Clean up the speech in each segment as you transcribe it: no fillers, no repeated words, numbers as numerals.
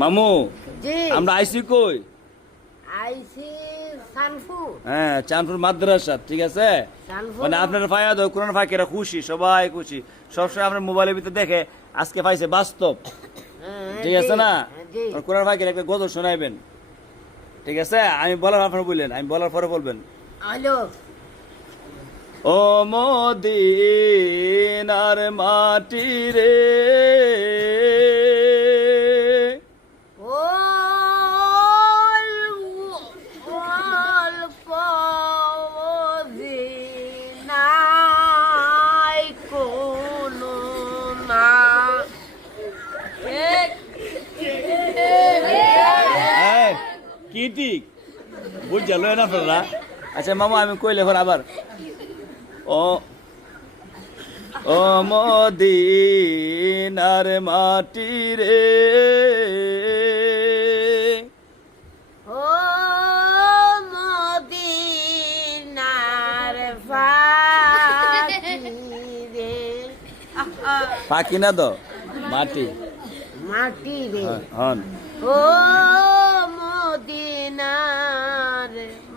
মামু জি আমরা আইসি কই? আইসি সানফুর হ্যাঁ, চাঁদপুর মাদ্রাসা, ঠিক আছে। সানফুর মানে আপনার ফায়াদ কোরআন ফাঁকেরা খুশি, সবাই খুশি, সবসময় আপনার মোবাইলের ভিতরে দেখে, আজকে পাইছে বাস্তব, ঠিক আছে না? জি কোরআন ফাঁকের একটা গজল শোনাইবেন, ঠিক আছে? আমি বলার আপনার বললেন, আমি বলার পরে বলবেন। হ্যালো ও মদিনার মাটি রে, ও অল্প নাই কোনো না এই, কি ঠিক বুঝা লয় না আপনারা? আচ্ছা মামা, আমি কইলে এখন আবার, ও ও মদিনার মাটি রে, ও মদিনার ফাঁকি রে পাখি না তো মাটি, মাটি রে হন ও মদিনার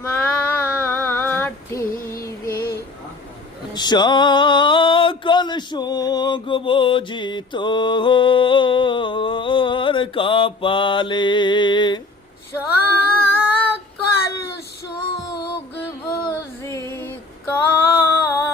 মাটি রে সকল সুখ বুঝি তোর কপালে, সকল সুখ বুঝি কপালে